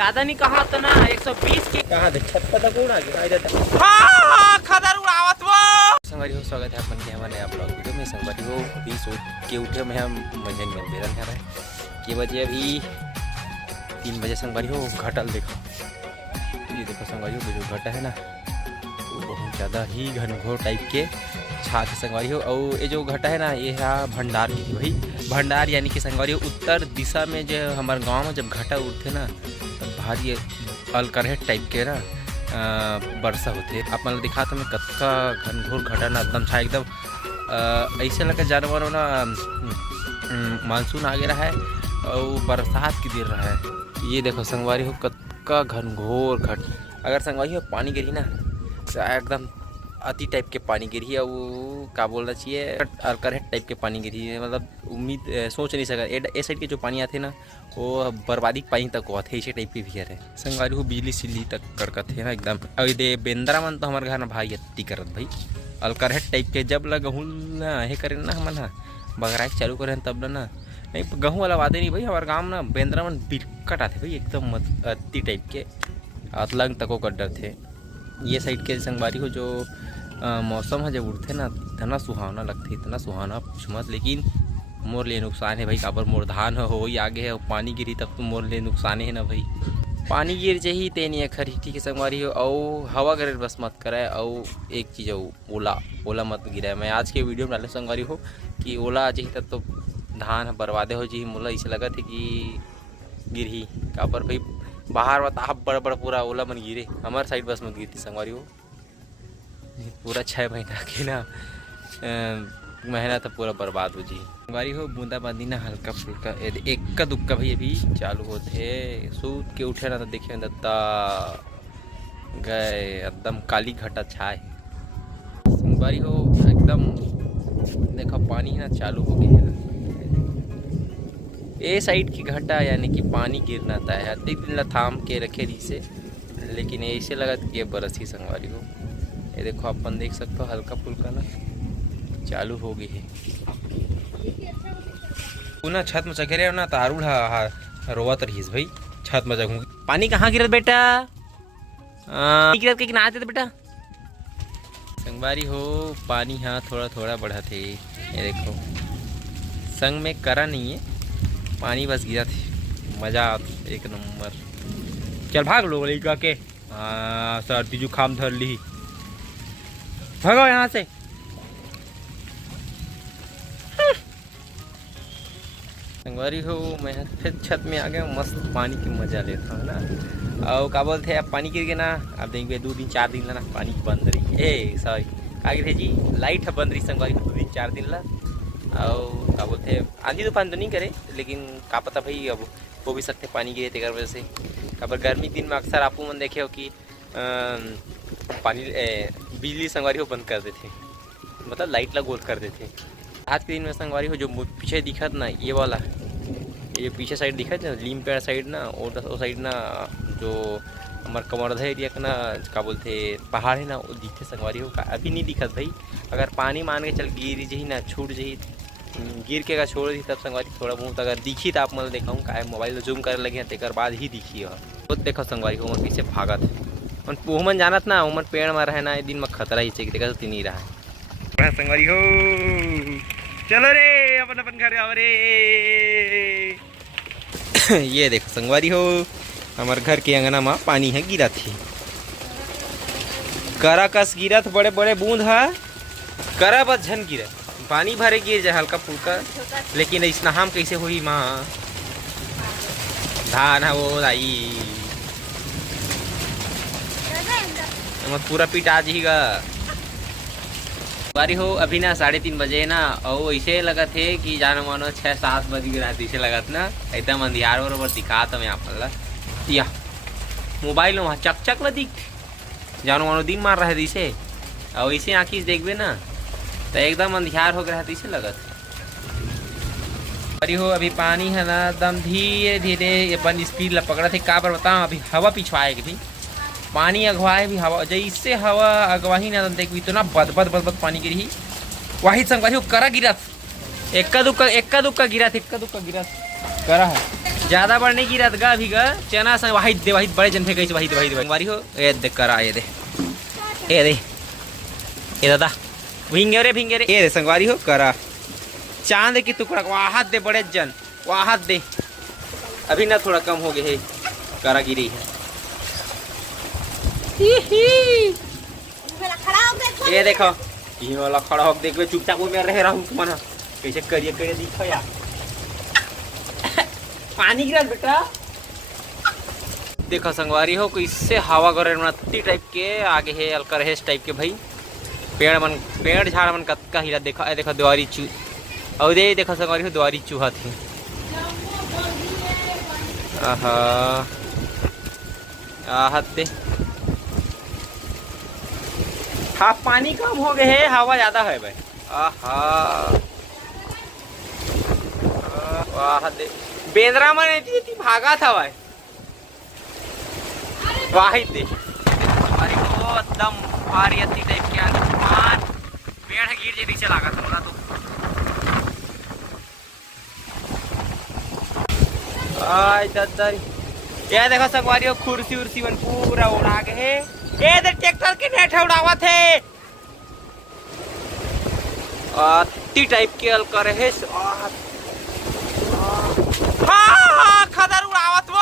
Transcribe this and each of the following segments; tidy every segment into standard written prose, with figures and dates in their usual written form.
ज्यादा नहीं कहा तो ना 120 की कहाँ थे छत पर कौन आ गया हाँ खदर उड़ावत वो। संगवारी हो स्वागत है अपन के हमारे नया ब्लॉग वीडियो में। संगवारी हो अभी सो के उठे में हम मंजन में बेरन कर रहे हैं कि बजे अभी 3 बजे। संगवारी हो घटल देखो, ये देखो संगवारी हो जो घटा है ना वो बहुत ज़्यादा ही घनघोर टाइप के छात है संगवारी हो। और ये जो घटा है ना ये भंडार की थी भाई। भंडार यानी कि संगवारी हो उत्तर दिशा में जो हमारे गांव में जब घटा उठते ना तब भारी अलकरहेट टाइप के ना वर्षा होते। आप मतलब दिखा था मैं कत्का घनघोर घटा ना एकदम छा एकदम ऐसे लगा जानवरों ना मानसून आ गया है और बरसात की दिन रहा है। ये देखो संगवारी हो कत्का घनघोर घट। अगर संगवारी हो पानी गिरी ना तो एकदम अति टाइप के पानी गिरी है। वो क्या बोलना चाहिए अलकरहेट टाइप के पानी गिरी है। मतलब उम्मीद सोच नहीं सका ए साइड के जो पानी आते ना वो बर्बादी पानी तक आते इसे टाइप के भी है। संगवारी हो बिजली सिल्ली तक कड़कत है ना एकदम। और ये बेंद्रा मन तो हमारे घर में भाई अति करत भाई अलकरहेट टाइप के जब लग गहूँ ना हे करें ना हम ना बगराई चालू करें तब ना नहीं गहूँ वाला वादे नहीं भाई। हमारे गाँव ना बेंद्रा मन बिकट आते भाई एकदम अति टाइप के अतलंग तक कर डर थे। ये साइड के संगवारी हो जो मौसम है जब उठते ना इतना सुहावना लगता है, इतना सुहावना कुछ मत। लेकिन मोर लिए नुकसान है भाई, काबर मोर धान हो ही आगे है और पानी गिरी तब तो मोर लिए नुकसान है ना भाई। पानी गिर चाहिए ते नहीं खरी ठीक है संगवारी हो। और हवा गिरे बस मत कराए। और एक चीज़ हो ओला मत गिराए। मैं आज के वीडियो में डाले संगवारी हो कि ओला आ चाहिए तब तो धान बर्बादे हो जी। मोला इसे लगा थे कि गिर ही काबर भाई बाहर बता बड़ा पूरा ओला मन गिरे हमारे साइड बस मत गिरती संगवारी हो। पूरा 6 महीना की ना महीना तो पूरा बर्बाद हो जी। संगवारी हो बूंदाबांदी ना हल्का फुल्का एक दुक्का भाई अभी चालू होते। सूत के उठे ना तो देखे दत्ता गए एकदम काली घटा छाए। संगवारी हो एकदम देखो पानी ना चालू हो गया है। ए साइड की घटा यानी कि पानी गिरना था है अधिक दिन थाम के रखे रही से। लेकिन ऐसे लगा कि बरस ही संगवारी हो। ये देखो अपन देख सकते हो हल्का फुल्का ना चालू हो गई है। ना छत में चघे रहे ना तारुड़ रोवत रहीस भाई छत में जगूंगी। पानी कहाँ गिरत बेटा गिरत के किनारे थे बेटा। संगवारी हो पानी हाँ थोड़ा थोड़ा बढ़ा थे। ये देखो संग में करा नहीं है पानी बस गिरा थे मजा एक नंबर। चल भाग लो लड़का के सर्दी जुकाम धर ली भागो यहाँ से। संगवारी हो मैं फिर छत में आ गया मस्त पानी की मजा लेता हूँ ना। और क्या बोलते अब पानी गिर गए ना अब देखेंगे 2 दिन 4 दिन ना पानी बंद रही ए सॉरी क्या थे जी लाइट है बंद रही संगवारी 2 दिन 4 दिन ला। और क्या बोलते आंधी तूफान तो नहीं करे लेकिन क्या पता भाई अब हो भी सकते पानी गिरे तेकर वजह से। कबर गर्मी दिन में अक्सर आपको मन देखे हो कि पानी बिजली संगवारी हो बंद कर देते मतलब लाइट ला गोल कर देते। आज के दिन में संगवारी हो जो पीछे दिखत ना ये वाला ये जो पीछे साइड दिखत ना लीम पेड़ साइड ना और साइड ना जो हमारे कमरधा एरिया का ना क्या बोलते पहाड़ है ना वो दिखे संगवारी हो का अभी नहीं दिखत भाई। अगर पानी मान के चल गिर जही ना छूट जही गिर के अगर छोड़ दी तब संगवारी थोड़ा बहुत अगर दिखी तो आप मतलब दिखाऊँ का मोबाइल जूम कर लगे तेकर बाद ही दिखी हो। देखो संगवारी हो मन पीछे भागत है ओमन जानत ना ओमन पेड़ में रहे ना दिन में खतरा ही चाहिए देखा तो नहीं रहा है। संगवारी हो चलो रे अपन घर आओ रे। ये देखो संगवारी हो हमारे घर के अंगना में पानी है गिरा थी करा कस गिरा था बड़े बड़े बूंद है करा बस झन गिरा पानी भरे गिर जाए हल्का फुल्का। लेकिन इस नहाम कैसे हुई माँ धान है वो आई पूरा पीट आ जाएगा। बारी हो अभी ना 3:30 बजे ना और ऐसे लगा थे कि जानो मानो 6-7 बज गया ऐसे लगा था ना एकदम अंधियार बरोबर दिखा था मैं आप या मोबाइल में वहाँ चक ला दिख जानो मानो दिन मार रहे थे इसे और इसे आँखी से देखबे ना तो एकदम अंधियार हो गया था इसे लगा था। बारी हो अभी पानी है ना एकदम धीरे धीरे अपन स्पीड ला पकड़ा थे का पर बताऊँ अभी हवा पिछवाए कि पानी अगवाए भी हवा जैसे हवा अगवाही ना देख इतना बद पानी गिरी वही संगवारी करा गिरा एक्का दुक्का गिरा करा है। ज्यादा बड़ नहीं गिरत गा अभी गा चना से वाहिद दे वाहिद बड़े जन फेंकै से वाहिद वाहिद वारी हो ए देख करा ये दे ए दादा भिंगे रे ए दे संगवारी हो करा चांद की टुकड़ा वाहत दे बड़े जन वाहत दे अभी ना थोड़ा कम हो गए है करा गिरी है ये देखो ये वाला खड़ा हो देखो चुपचाप में रह रहा हूँ तुम्हारा कैसे करिए दिखो यार पानी गिरा बेटा देखो संगवारी हो इससे हवा गरती टाइप के आगे है अलकरहेस टाइप के भाई पेड़ झाड़ मन कत्का हिला देखो देखो द्वारी चू और दे देखो संगवारी हो द्वारी चूहा थी आहा आहते हाँ पानी कम हो गए है हवा ज्यादा है भाई आहा आहते बेंद्रा मन इतनी भागा था भाई वाहिद दे अरे वो एकदम भारी टाइप के आसमान पेड़ गिर जे नीचे लगा था बोला तो आय दद्दर ये देखो संगवारी हो कुर्सी उर्सी मन पूरा उड़ा के है ये दे ट्रैक्टर के नेट उड़ावत है ती टाइप के अल करे है हाँ खदर उड़ावत वो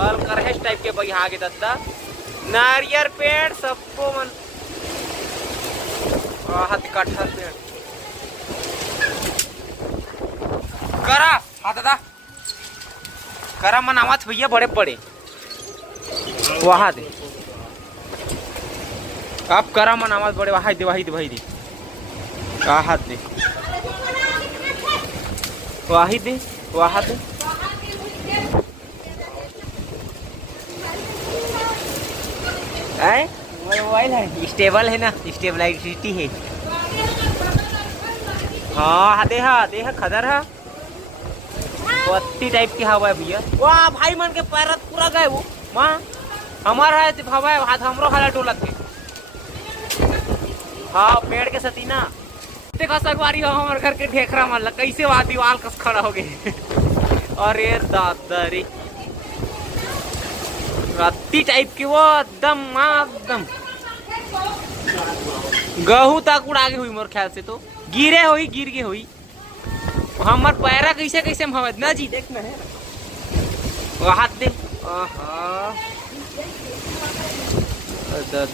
अल करे है टाइप के भाई आगे दद्दा नारियल पेड़ सबको मन हाथ कटहल पेड़ करा हाँ दादा करा मन आवाज भैया बड़े बड़े वहा दे आप करा मन आवाज बड़े वहा दे वही दे वही दे हाथ दे वही दे वहा दे मोबाइल है स्टेबल है ना स्टेबलाइजिटी है हाँ दे खदर है पत्ती टाइप की हवा है भैया वाह भाई मन के पैर पूरा गए वो माँ हमारा है हवा हाथ हमरो हाला टोलत के हाँ पेड़ के सतीना देखा सगवारी हो हमारे घर के ढेखरा मारला कैसे वहाँ दीवार कस खड़ा हो गए अरे दादा रे पत्ती टाइप की वो एकदम गहू तक उड़ा के हुई मोर ख्याल से तो गिर गए हुई हमार पैरा कैसे हम हवा ना जी देखना है हाथ दे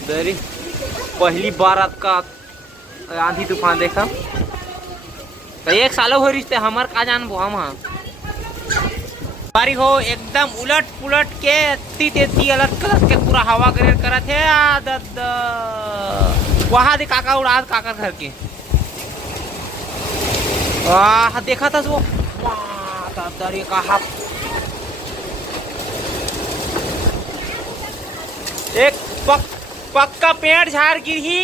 दरी पहली बार आपका आंधी तूफान देखा तो एक सालों हो रिश्ते हमार का जान वो हम बारी हो एकदम उलट पुलट के तेती अलग कलर के पूरा हवा गरेर करत है आदत वहाँ दे काका उड़ा काका घर के वाह देखा था वो वाह कहा एक पक्का पेड़ झाड़ गिरी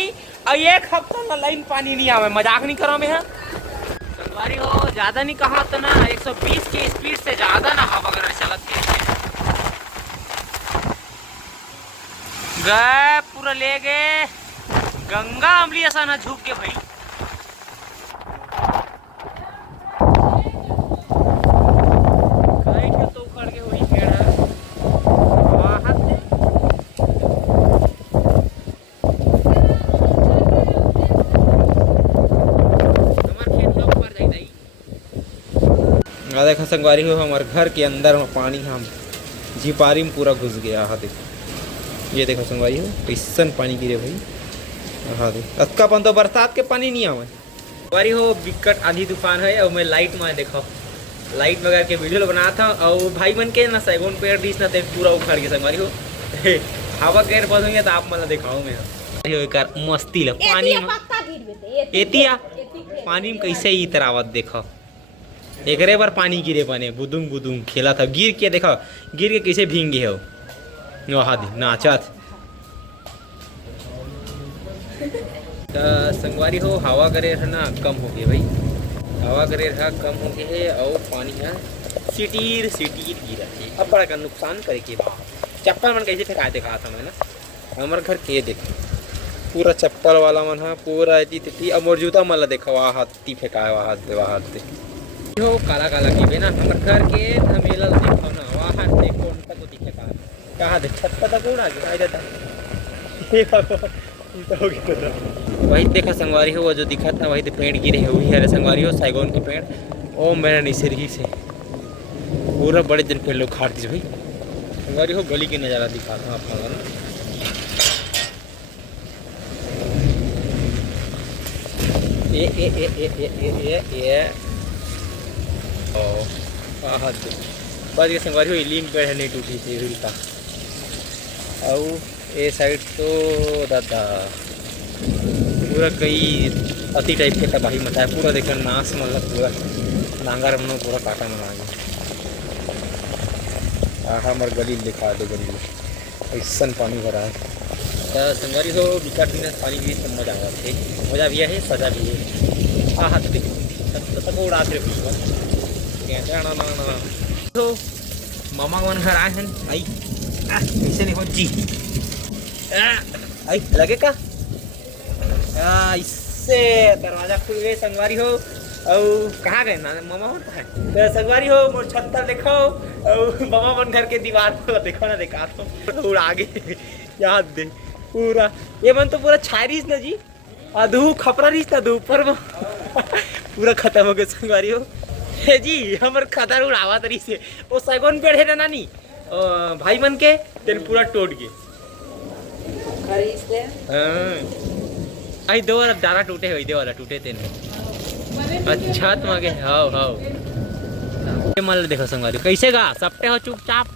और एक हफ्ता ना लाइन पानी नहीं आवे मजाक नहीं करो मैं संगवारी हो ज्यादा नहीं कहा तो ना 120 की स्पीड से ज्यादा ना हवा वगैरह चलत गए पूरा ले गए गंगा अमली ऐसा ना झुक के भाई तो उखड़ के हुई पेड़ देखा संगवारी हो हमारे घर के अंदर पानी हम झिपारी में पूरा घुस गया हाँ देखो ये देखो संगवारी हो कैसन पानी गिरे भाई हाँ देखो अक्कापन तो बरसात के पानी नहीं आवे संगवारी हो बिकट आंधी तूफान है और मैं लाइट में देखो लाइट वगैरह के वीडियो बना था और भाई मन के ना सैगोन पेड़ डिस ना पूरा उखड़ गया संगवारी हो हवा गैर बंद होंगे तो आप मतलब दिखाओ मैं मस्ती ल पानी में एतिया पानी में कैसे ही तरावत देखो एक बार पानी गिरे बने बुदुंग बुदुंग खेला था गिर के देखो गिर के कैसे भींग गए हो नाचत संगवारी हो हवा करे है ना कम हो गया भाई हवा करे है कम हो गया है और पानी है सिटीर गिरा है अब बड़ा का नुकसान करे के बाद चप्पल मन कैसे फेंका देखा था मैं ना हमारे घर के देख पूरा चप्पल वाला मन है पूरा एती तेती अब मोर जूता मन ला देखा वहाँ हाथ ती फेंकाए वहाँ हाथ दे हो काला काला के ना हमर घर के धमेला देखो ना वहाँ हाथ देखो उनका तो दिखे कहाँ दे छत पर तक उड़ा गया इधर हो गया वही देखा संगवारी हो वो जो दिखा था वही तो पेड़ गिरे है वही हरे संगवारी हो साइगोन के पेड़ ओ मेरा निसर्गी से पूरा बड़े दिन पेड़ लोग खाड़ दी भाई संगवारी हो गली के नज़ारा दिखा था आप लोगों ने ये बस ये संगवारी हो लीन पेड़ है नहीं टूटी थी हिलता और ये साइड तो दादा पूरा कई अति टाइप के तबाही मचा है पूरा देखकर नाश मतलब पूरा नांगर हम पूरा काटा में आगे हमारे गली लिखा दे गली ऐसा पानी भरा है तो संगवारी हो विचार दिन पानी भी सब मजा आया थे मजा भी है सजा भी है हाँ तो देखो उड़ा तो मामा मन घर आए हैं आई ऐसे नहीं हो जी आई लगे का इससे दरवाजा खुल गए संगवारी हो और कहाँ गए ना मामा होता है तो संगवारी हो मोर छत पर देखो और मामा मन घर के दीवार पर देखो ना देखा तो उड़ा आगे याद दे पूरा ये मन तो पूरा छायरीस ना जी अधू खपरा रही था ऊपर में पूरा खत्म हो गया संगवारी हो हे जी हमर खतर उड़ावा तरी से वो सैगोन पेड़ है ना नानी भाई मन के तेन पूरा टूट गए आई दो डारा टूटे हुई दे वाला टूटे तेन अच्छा मांगे हाउ हाउ मल देखो संगवारी कैसे गा सपटे हो चुपचाप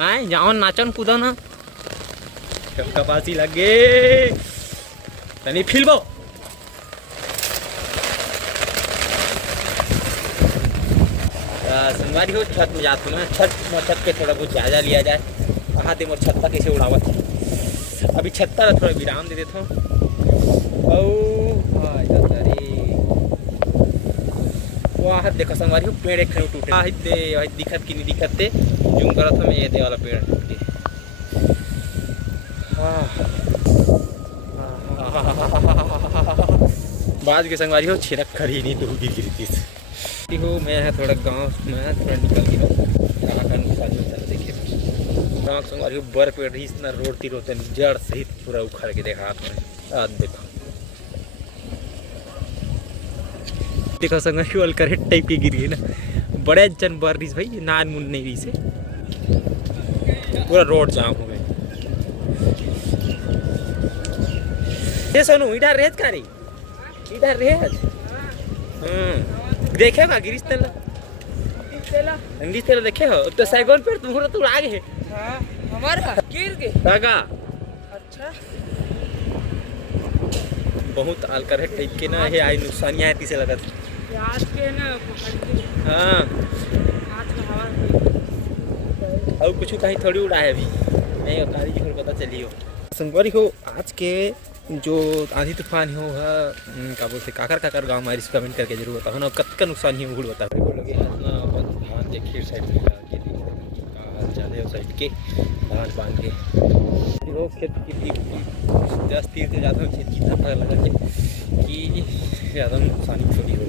हैं जाओ नाचन कूदो ना कपासी लगे तनी फिल्मो संगवारी हो छत में जाते ना छत पे थोड़ा बहुत जायजा लिया जाए कहाँ दे मोर छत्ता कैसे उड़ावा अभी छत्ता थोड़ा विराम दे देता हूँ वाह देखो संगवारी हो पेड़ एक खड़े टूटे दे दिखत कि नहीं दिखत थे जूम करा था मैं ये दे वाला पेड़ टूटे बाद के संगवारी हो छिड़क खड़ी नहीं तो गिर हो मैं है थोड़ा गांव में थोड़ा निकल गया कहाँ का नुकसान होता है देखे गाँव संगवारी हो बर पेड़ रही इतना रोड तीर होते जड़ सहित पूरा उखड़ के देखा आपने आज देखो संगवारी वाल करे टाइप के गिर गई ना बड़े जन बर रही भाई नान मुन नहीं रही से पूरा रोड जाम हो गए ये सोनू इधर रेत का रही इधर रेत देखे ना गिरीश तेला देखे हो तो सैगोन पेड़ तुम्हारा तो आगे है हां हमारा गिर गए काका अच्छा बहुत आलकर है टाइप के ना है आई नुकसान है तीसे लगा आज के ना हां आज का हवा और कुछ कहीं थोड़ी उड़ा है अभी नहीं कारी जी को पता चली हो संगवारी हो आज के जो आंधी तूफान हो का बोलते काकर गाँव में इसको कमेंट करके जरूर बताओ ना कत का नुकसान ही मुड़ बता बोलोगे धान के खेत साइड में ज़्यादा साइड के धान बांध के फिर खेत की 10-30 से ज़्यादा खेत की पता लगा कि ज़्यादा नुकसान थोड़ी हो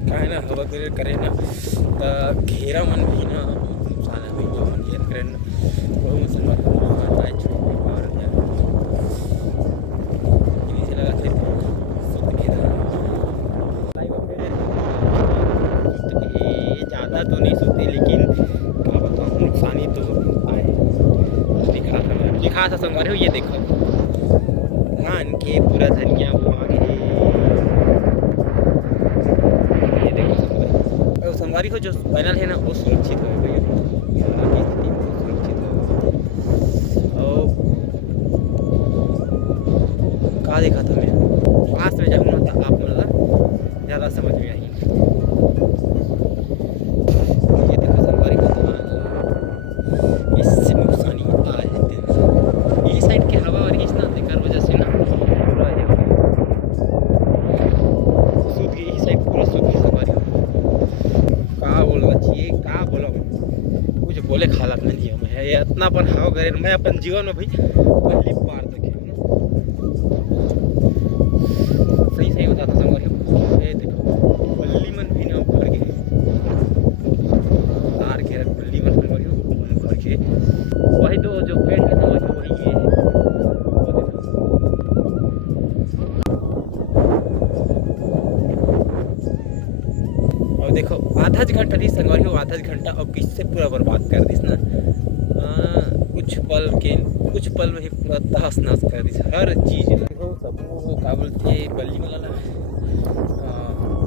क्या है ना हवा करे ना तो घेरा मन भी ना नुकसान है जो मन घेर करें वो मुसलमान ज़्यादा तो नहीं सोते लेकिन क्या बताऊँ नुकसान ही तो आए लिखा था संगवारी हो ये देखो धान के पूरा धनिया वो आगे ये देखो संगवारी हो जो पैनल है ना वो सुरक्षित हो भैया सुरक्षित हो और कहा देखा था मैं पास में जाऊँगा तो आप मतलब ज़्यादा समझ में आई ये देखो संगवारी का इससे नुकसान ही होता है ये साइड के हवा और इस ना देकर वजह से ना पूरा सूख गई इस साइड पूरा सूख गई संगवारी कहाँ बोलना चाहिए कहाँ बोला कुछ बोले हालत नहीं है मैं इतना पर हवा करे मैं अपन जीवन में भाई पहली बार देखे देखो आधा घंटा थी संगवारी हो, आधा घंटा और बीच से पूरा बर्बाद कर दिस ना। कुछ पल में ही पूरा तहस नहस कर दिस हर चीज़। देखो सब का बोलते बल्ली वाला ना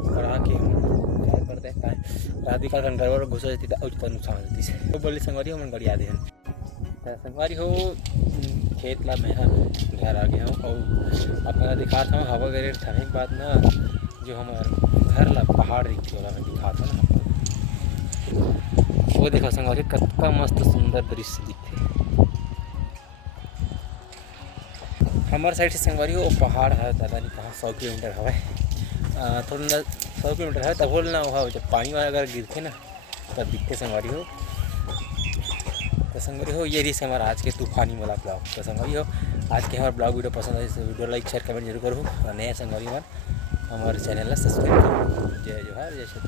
करा के क्या करते हैं रात का गड़बड़ घुस जाती है और नुकसान होती है। तो बल्ली संगवारी हो मन गड़िया दे संगवारी हो खेत ला मैं घर आ गया हूँ और अपना दिखाता हूँ हवा गिरे थाने के बाद ना जो हमारे घर ला पहाड़ दिखते वाला मैं दिखाता ना वो देखो संगवारी कितना मस्त सुंदर दृश्य दिखते। हमारे साइड से संगवारी हो पहाड़ है ज़्यादा नहीं कहाँ 100 किलोमीटर हवा थोड़ा 100 किलोमीटर है तब बोल ना हुआ जब पानी वाला अगर गिरते ना तब दिखते संगवारी हो। तो संगवारी हो ये रही हमारा आज के तूफानी वाला ब्लॉग। तो संगवारी हो आज के हमारा ब्लॉग वीडियो पसंद आए तो वीडियो लाइक शेयर कमेंट जरूर करूँ और नया संगवारी हमारे चैनल सब्सक्राइब करूँ। जय जोहार जय श्री